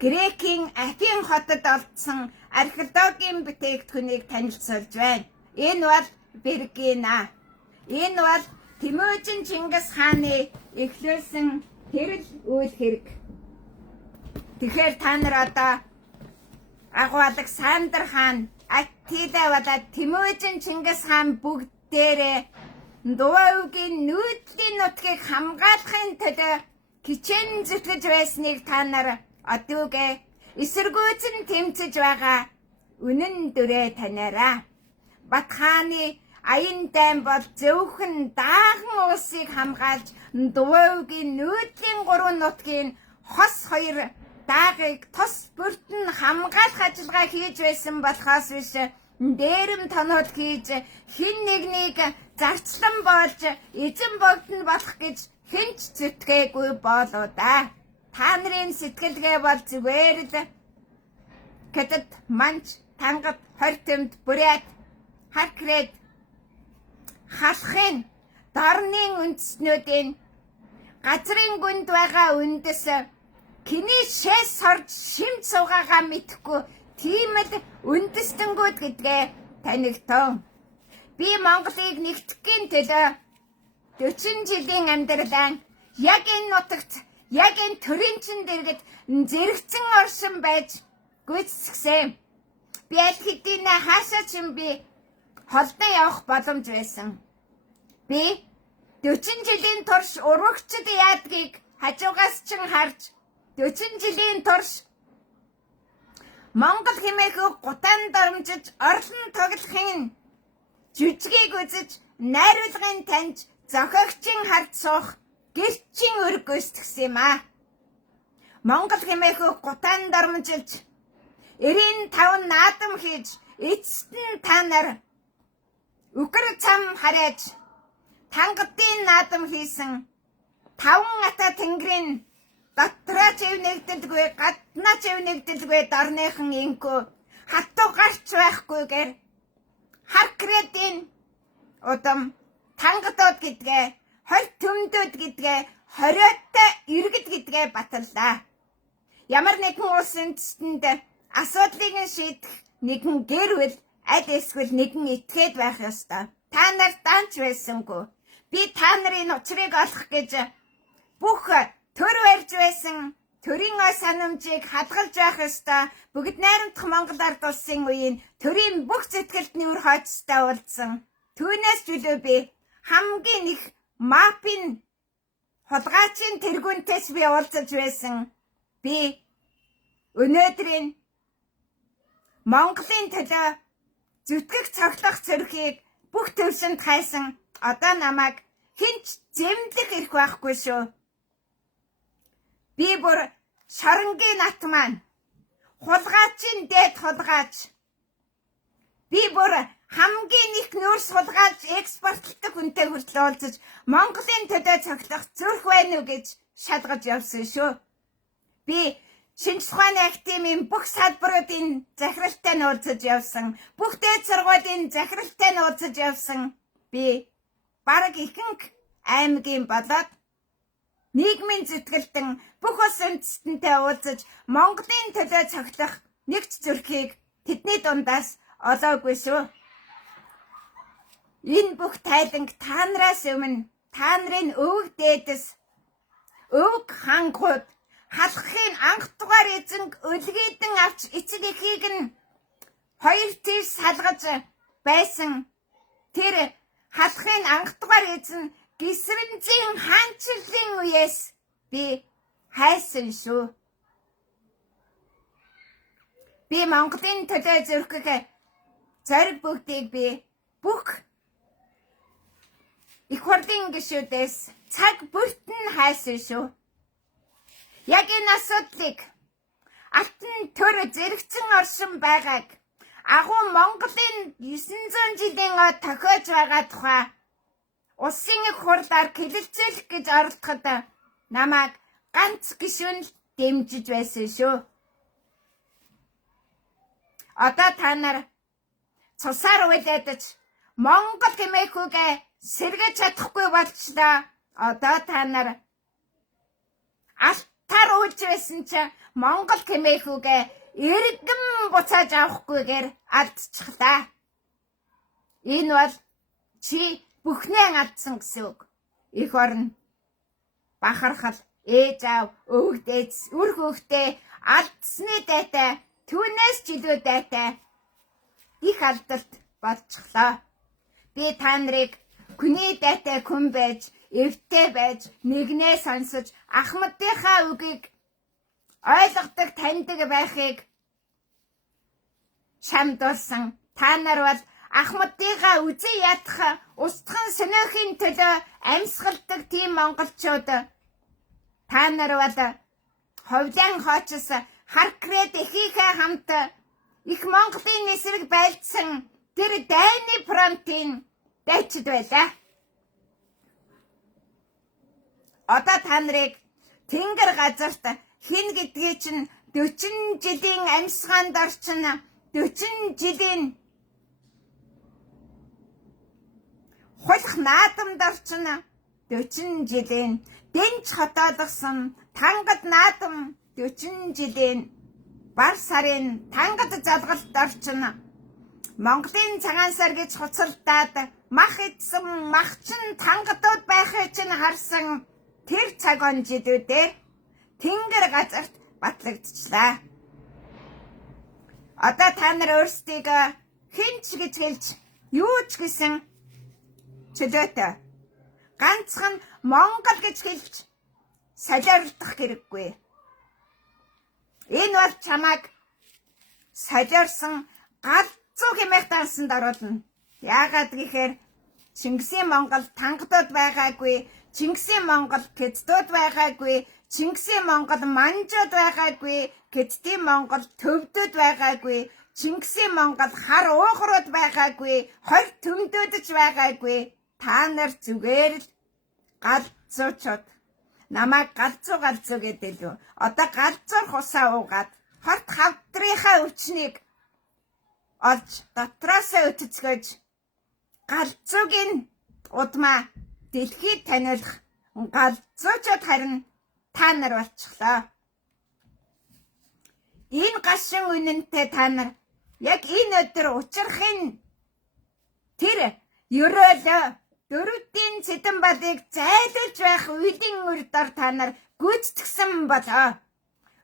Грекийн Афин хотод олдсон археологийн бүтээгдэхүүнийг танилцуулж байна. Энэ бол Бергина. Энэ бол Тэмүжин Чингис хааны эхлүүлсэн тэрл үйл хэрэг. Тэгэхээр та нар одоо агуу Александр хаан, Аттила болоод Тэмүжин Чингис хаан бүгдээрээ Дуваугийн нүүдлийн нутгийг хамгаалахын төлөө хичээн зүтгэж байсныг та нар одоогээ эсэргүүцэн тэмцэж байгаа үнэн дүрээ танаараа. Бат хааны аян дайн бол зөвхөн даахан улсыг хамгаалж Дуваугийн нүүдлийн 3 нутгийн хос 2 даагыг тос бүртэн хамгаалах ажиллагаа хийж байсан болохоос биш дээрэм тоноод хийж хин нэгнийг зарцлан болж эзэн богдно болох гэж хинч зүтгээгүй болоо да. Та нарын сэтгэлгээ бол зүгээр л Хятад, Манч, Тангад, Хортомд, Бурят, Харкрет, халахын дорны үндэстнүүдийн газрын гүнд байгаа үндэс Кини шээс сорж шимт суугаагаа мэдхгүй тийм л үндэстэнгүүд гэдгээ танигтон. Би Монголыг нэгтгэхийн төлөө 40 жилийн амьдралаа яг энэ нутагт, яг энэ төрийн чин дэргэд зэрэгцэн оршин байж гүйцэтгэсэн. Би аль хэдийн хаашаа ч юм би холдон явах боломж байсан. Би 40 жилийн турш урагчд яадгийг хажуугаас чин харж 40 жилийн турш Монгол хэмээх гутаан дормжиж орлон тоглохын жүжигийг үзэж найруулгын таньж зохиогчийн хард суух гэрчийн өрг гүйцэтгсэн юм а. Монгол хэмээх гутаан дормжилж 95 наадам хийж эцэст нь та нар үгэр цам хараач тангадын наадам хийсэн 5 ата тэнгэрийн дотроо ч нэгдэлгүй гаднаа ч нэгдэлгүй дорныхан инкүү хатуу гарч байхгүйгээр хар кредийн удам тангадууд гэдгээ хор төмдөд гэдгээ хориоттой иргэд гэдгээ баталлаа. Ямар нэгэн улсын төсөнд асуудлыг шийдэх нэгэн гэрвэл аль эсвэл нэгэн этгээд байх ёстой. Та нар данч байсангүй. Би та нарын учрыг олох гэж бүх төр барьж байсан төрийн санамжийг хадгалж байх ёстой. Бүгд найрамдах Монгол ард улсын үеийн төрийн бүх сэтгэлдний үр хойцтой уулзсан. Түүнээс чөлөө би хамгийн их мапын хулгайчийн тэргүүнтэйс би уулзаж байсан. Би өнөөдрийн Монголын төлөө зүтгэх цоглох зүрхийг бүх төвшөнд хайсан одоо намайг хинч зэмлэх ирэх байхгүй шүү. Би бүр шоронгийн нат маань хулгайчийн дээд хулгайч. Би бүр хамгийн их нүүрс хулгайлж экспортлдог хүнтэй хүртэл уулзаж Монголын төлөө цоглох зүрх байна уу гэж шалгаж явсан шүү. Би шинж ухааны академийн бүх салбаруудын захиралтай нь уулзаж явсан. Бүх дээд сургуулийн захиралтай нь уулзаж явсан. Би бараг ихэнх аймгийн болоод нийгмийн зүтгэлтэн бүх улс үндэстэнтэй уулзаж Монголын төлөө цоглох нэгч зүрхийг тэдний дундаас олоогүй шүү. Энэ бүх тайланг та нараас өмнө та нарын өвөг дээдэс, өвөг хангууд халахын анх дугаар эзэнг өлгийдэн авч эцэг эхийг нь хоёр тийш салгаж байсан тэр халахын анх дугаар эзэн Гисрэнзийн хаанчлалын үеэс би хайсан шүү. Би Монголын төлөө зүрхэх зориг бүгдийг би бүх их хурлын гишүүдээс цаг бүртэн хайсан шүү. Яг энэ асуудлыг алтан төр зэрэгцэн оршин байгааг агуу Монголын 900 жилийн тохиож байгаа тухай улсын их хурлаар хэлэлцүүлэх гэж оролдоход намайг ганц гишүүн л дэмжиж байсан шүү. Одоо та нар цусаар уйлаадаж Монгол хэмээхүүгээ сэргэж чадахгүй болчлаа. Одоо та нар алтаар уйлж байсан ч Монгол хэмээхүүгээ эргэн буцааж авахгүйгээр алдчихлаа. Энэ бол чи бүхнээ алдсан гэсэн үг. Их орн бахархал ээж аав өвөг дээдс үр хүүхдээ алдсны дайтай түүнээс ч илүү дайтай их алдалт болчихлоо. Би та нарыг хүний дайтай хүн байж эвтэй байж нэгнээ сонсож ахмадынхаа үгийг ойлгодог таньдаг байхыг шамдуулсан. Та нар бол ахмадынхаа үзий ядах устхан сонирхын төлөө амьсгалдаг тийм монголчууд. Та нар бол ховлын хоочос харкред эхийнхээ хамт их Монголын эсрэг байлдсан тэр дайны фронтын дайчид байлаа. Одоо та нарыг тэнгэр газарт хин гэдгийг чинь 40 жилийн амьсгаанд орчин 40 жилийн хулах наадамд орчно 40 жилийн Дэнч хотоодгсон тангад наадам 40 жилийн бар сарын тангад залгалт орчно Монголын цагаан сар гэж хуцалдаад мах идсэн махчин тангадууд байхыг чинь харсан тэр цаг он жилүүдээр тэнгэр газарт батлагдчихлаа. Одоо та нар өөрсдийгөө хинч гэж хэлж юу ч гэсэн чөлөөтэй ганцхан Монгол гэж хэлж солиорлох хэрэггүй. Энэ бол чамайг солиорсон галзуу хэмээх дансанд оруулна. Яагаад гэхээр Чингисийн Монгол тангадууд байгаагүй, Чингисийн Монгол кэддүүд байгаагүй, Чингисийн Монгол манжууд байгаагүй, кэддийн Монгол төвдөд байгаагүй, Чингисийн Монгол хар уухрууд байгаагүй, хор төмдөөдөж байгаагүй. Та нар зүгээр л галзуучууд. Намайг галзуу гэдэг л. Одоо галзуур хусаа уугаад хорт хавдрынхаа өвчнийг олж дотроосоо өтөцгөөж галзуугийн удмаа дэлхийд таниулах галзуучууд харин та нар болчихлоо. Энэ гашин үнэнтэй та нар яг энэ өдөр учрахын тэр ерөөлөө дөрөвдийн цэдэн балыг зайлуулж байх үеийн үрдор та нар гүйцэтгсэн болоо.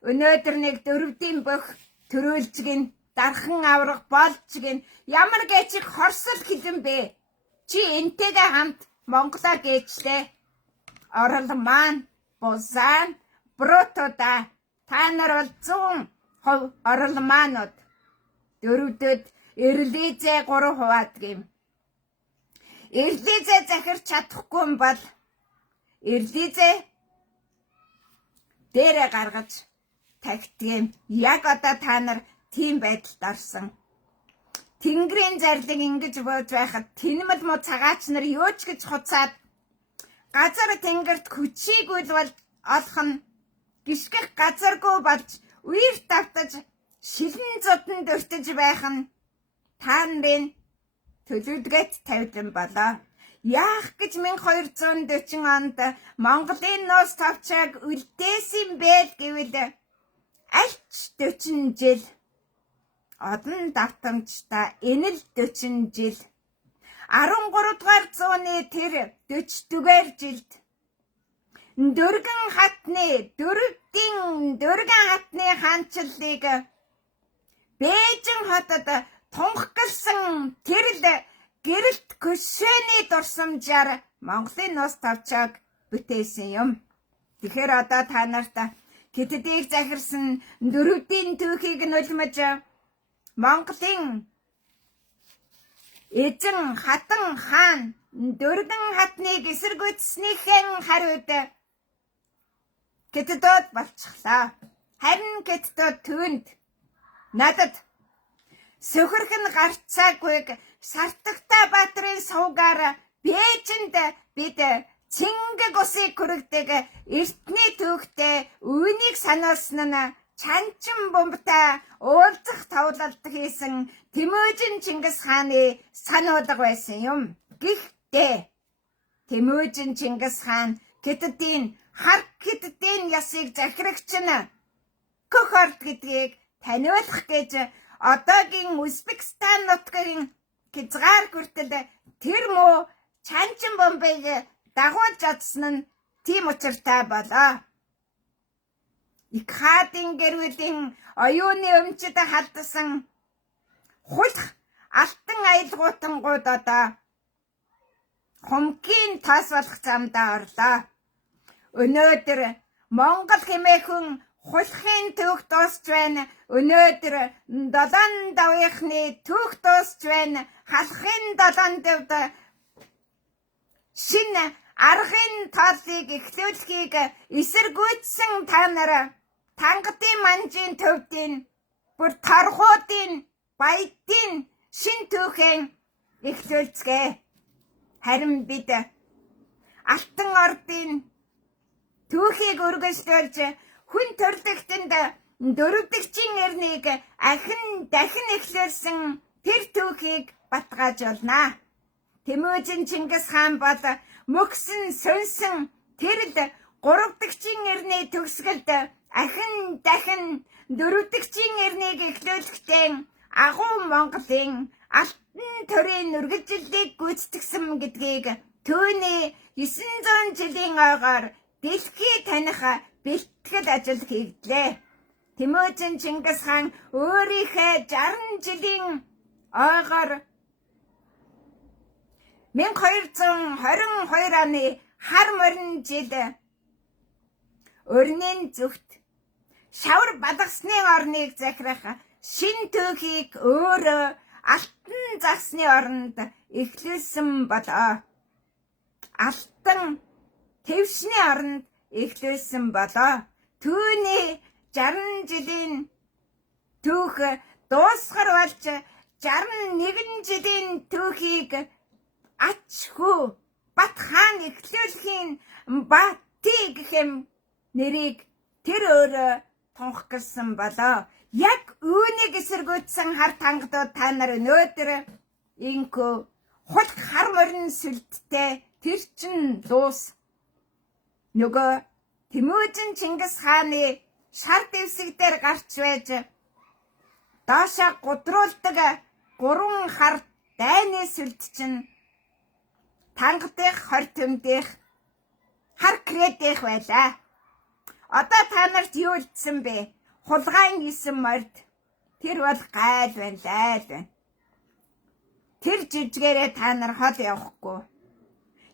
Өнөөдөр нэг дөрөвдийн бөх төрүүлжгэн дархан аврах болжгэн ямар гэчих хорсол хэлэн бэ? Чи энтэйгээ хамт Монголоо гээчлээ. Орол маань бузаан брутуда та нар бол 100% орол маанууд. Дөрөвдөд эрлизээ 3 хуваадаг юм. Эрлизээ захирч чадахгүй юм бол эрлизээ дээрээ гаргаж тагтгийм. Яг одоо та нар тийм байдалд орсон. Тэнгэрийн зарлиг ингэж бууж байхад тэнэмэл мо цагаач нар юу ч гэж хуцаад газар тэнгэрт хүчийг бол олох нь гიშгэх газаргүй болж үер давтаж шилэн зодонд өртөж байх нь та нарын төлөвлөгөөт тавьсан болоо. Яах гэж 1240 онд Монголын нуус тавчааг үлдээсэн байл гэвэл альч 40 жил одон давтамжтай энэ л 40 жил 13 дугаар зууны тэр 40-дүгээр жилд дөргөн хатны хаанчлалыг Бээжин хотод тунхагласан тэр л гэрэлт көшөөний дурсамжаар Монголын нуус тавчааг бүтээсэн юм. Тэгэхээр одоо та нарт Хятадыг захирсан дөрөвдийн түүхийг нулимж Монголын эзэн хатан хаан дөргөн хатныг эсэргүүцснийхэн хариуд Хятадууд болчихлоо. Харин Хятадууд түүнд надад сөхөрхөн гарцаагүйг Сартагтай баатрын сувгаар Бээжинд бид Цэнгэг усыг хүргэдэг эртний түүхтэй үүнийг сануулсан нь чанчин бомбтай уулзах товлолт хийсэн Тэмүжин Чингис хааны сануулга байсан юм. Гэхдээ Тэмүжин Чингис хаан Хятадын Хятадын ясыг захирагч нь Көхорт гэдгийг таниулах гэж одоогийн Узбекистан нутгийн хязгаар хүртэл тэр муу чанчин бомбыг дагуулж чадсан нь тийм учиртай болоо. Икхадын гэрүүлийн оюуны өмчөд халдсан хулах алтан аялгуутангууд одоо хумгийн тас болох замдаа орлоо. Өнөөдөр Монгол хэмээхэн хулахын түүх дуусч байна. Өнөөдөр долоон давынхны түүх дуусч байна. Халахын долоон давд шинэ аргын тооллыг эхлүүлэхийг эсэргүүцсэн та нар тангадын манжийн төвдийн бүр торгуудын баядын шин түүхэн эхлүүлцгээ. Харин бид Алтан ордын түүхийг үргэлжлүүлж хүн төрлөختөнд дөрөвдөгчийн эрнийг дахин эхлүүлсэн тэр түүхийг батгаажуулнаа. Тэмүжин Чингис хаан бол мөксөн сүнсэн тэрл 3 дагчийн эртний төгсгөлд дахин 4 дагчийн эртнийг эхлүүлэхдээ агуу Монголын алтан төрийн үргэлжлэлийг гүйцэтгэсэн гэдгийг түүний 900 жилийн ойгоор дэлхий таних бэлтгэл ажил хийгдлээ. Тэмүжин Чингис хаан өөрийнхөө 60 жилийн ойгоор 1222 оны хар морин жил өрнийн зүгт шавар балгасны орныг захирах шин түүхийг өөрөө алтан загсны оронд эхлүүлсэн болоо. Алтан твшний оронд эхлүүлсэн болоо. Түүний 60 жилийн түүх дуусгар болж 61 жилийн түүхийг ач хүү Бат хаан эхлүүлэхийн Бати гэх юм нэрийг тэр өөрөө тунхагласан болоо. Яг үүнийг эсэргүүцсэн хар тангадууд та нар өнөөдөр инкүү хул хар морин сүлдтэй тэр чин дуус. Нөгөө Тэмүжин Чингис хааны шар дэвсэг дээр гарч байж доошоо гудруулдаг 3 хар дайны сүлд чинь тангадих 20 төмдих хар кредих байлаа. Одоо та нарт юу үлдсэн бэ? Хулгайн 9 морд. Тэр бол гайл байна. Тэр жижигээрээ та нар хол явахгүй.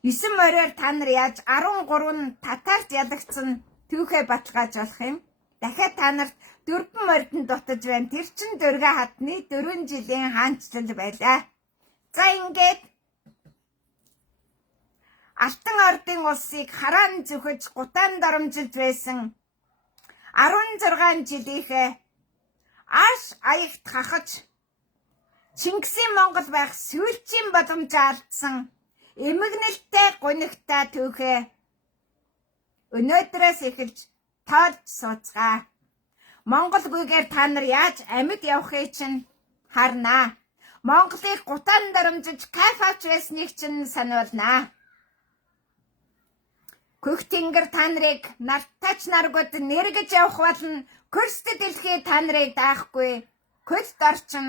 9 мороор та нар яаж 13 нь татарт ядагцсан түүхээ баталгааж болох юм? Дахиад та нарт 4 мордон дутаж байна. Тэр чин дөргө хатны 4 жилийн хаанчлал байлаа. За ингээд Алтан ордын улсыг хараан зүхэж гутаан доромжилж байсан 16 жилийнхээ аш аягт хахаж Чингисийн Монгол байх сүүлчийн боломжоо алдсан эмгэнэлтэй гунигтай түүхээ өнөөдрөөс эхэлж тоолж сууцгаа. Монгол гүйгээр та нар яаж амьд явахыг чинь харнаа. Монголыг гутаан доромжиж кайф авч байсныг чинь сануулнаа. Хөх тэнгэр та нарыг нартач наргууд нэргэж явах болно. Көрсдөд дэлхий та нарыг даахгүй. Көлд орчин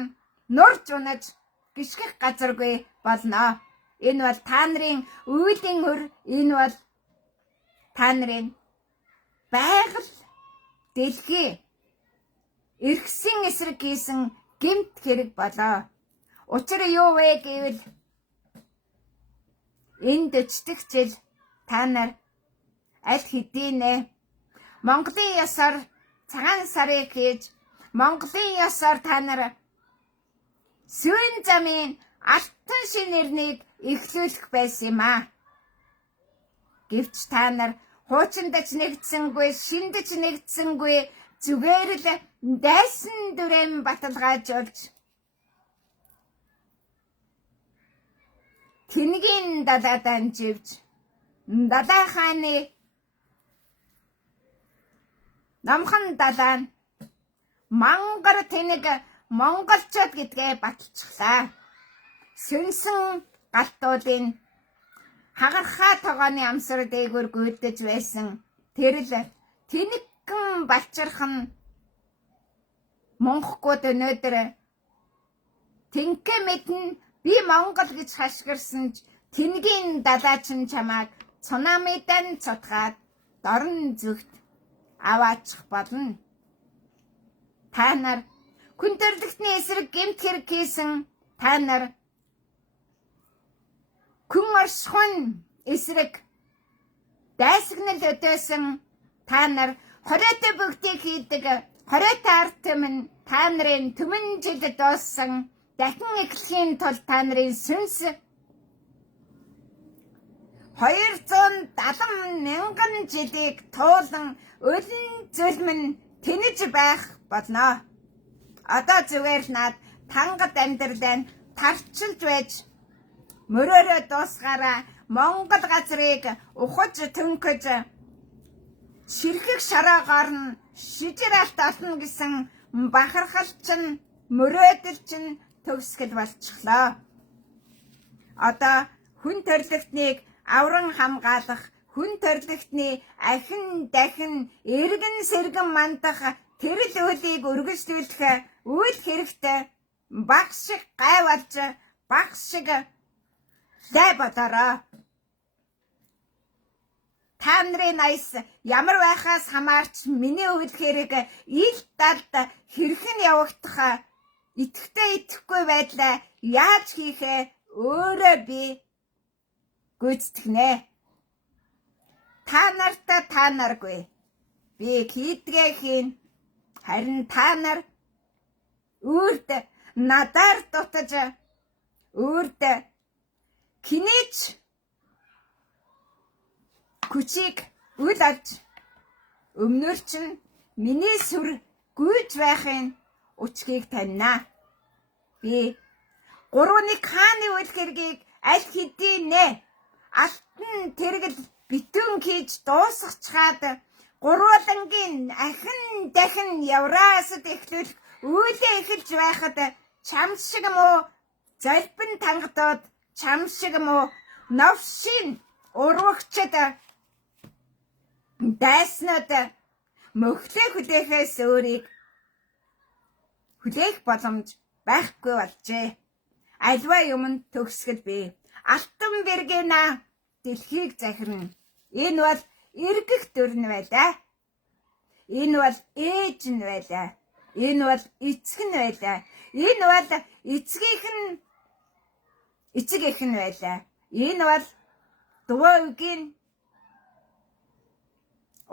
нурж унаж гიშгэх газаргүй болно. Энэ бол та нарын үйлийн өр, энэ бол та нарын байгаль дэлхий эргэсэн эсрэг хийсэн гэмт хэрэг болоо. Учир юу вэ гэвэл энэ 40 дахь жил та нар аль хэдийнэ Монголын ёсоор цагаан сарыг хийж Монголын ёсоор та нар сүүрэн замын алтан шинэрнийг эхлүүлэх байсан юм а. Гэвч та нар хуучиндаж нэгдсэнгүй, шиндэж нэгдсэнгүй зүгээр л дайсан дүрэм баталгаажуулж тэнгийн далаадан живж далай хааны намхан далаа нь мангар тэнэг монголчууд гэдгээ баталчихлаа. Сүнсэн галтуудын хагархаа тогооны амсар дээгүүр гүйдэж байсан тэрл тэнэгхэн балчирхан монхгууд өнөөдөр тэнхэ мэднэ би Монгол гэж хашгирсан ч тэнгийн далаачин чамааг цунамидан цутгаад дорн зүгт аваачих болно. Та нар хүн төрлөختний эсрэг гэмт хэрэг хийсэн та нар хүн оршихуйн эсрэг дайсагнал өдөөсөн та нар хориотой бүгдийг хийдэг хориотой ард түмэн та нарын түмэн жил дууссан дахин эхлэхийн тулд та нарын сүнс 270 мянган жилийг туулан өлөн зүлмэн тэнэж байх болно. Одоо зүгээр наад тангад амьдралаа тарчилж байж мөрөөрөө дуусгаараа Монгол газрыг ухаж төнхөж ширхэг шарагаар нь шижир алт олно гэсэн бахархал чинь мөрөөдөл чинь төгсгөл болчихлоо. Одоо хүн төрөлхтнийг авран хамгаалах, хүн төрөлхтний ахин дахин эргэн сэргэн мандах тэрл үйлийг үргэлжлүүлэх үйл хэрэгтэй багш шиг гай болж багш шиг лай бодороо. Та нарын аяс ямар байхаас хамаарч миний үйл хэрэг ил далд хэрхэн явагдах итгэвтэй итгэхгүй байдлаа яаж хийхээ өөрөө би гүйцэтгэнэ. Та нартай та наргүй би хийдгээ хийн. Харин та нар үрд надаар дутаж үрд кинич хүчийг үл авч өмнөр чинь миний сүр гүйж байхын учгийг таньна. Би 3-1 хааны үйл хэргийг аль хэдийн алтан тэргэл битүүн хийж дуусгачаад гурвалангийн ахин дахин Евразид эхлүүлэх үйлээ эхэлж байхад чам шиг мó залбин тангадууд чам шиг мó новшин урвагчд дайснууд мөхлөө хүлээхээс өөрийг хүлээх боломж байхгүй болжээ. Альва юмд төгсгөл би алтан бэргэнэ дэлхийг захирна. Энэ бол эргэх дүрн байлаа. Энэ бол ээж нь байлаа. Энэ бол эцэг нь байлаа. Энэ бол эцэг их нь байлаа. Энэ бол дуу үгийн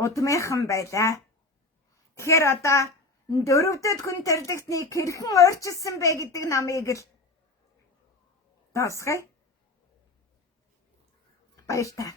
удмынхан байлаа. Тэгэхээр одоо дөрөвдөд хүн төрлөختнийг хэрхэн өөрчилсөн бэ гэдэг намыг л дасгая. Баярлалаа.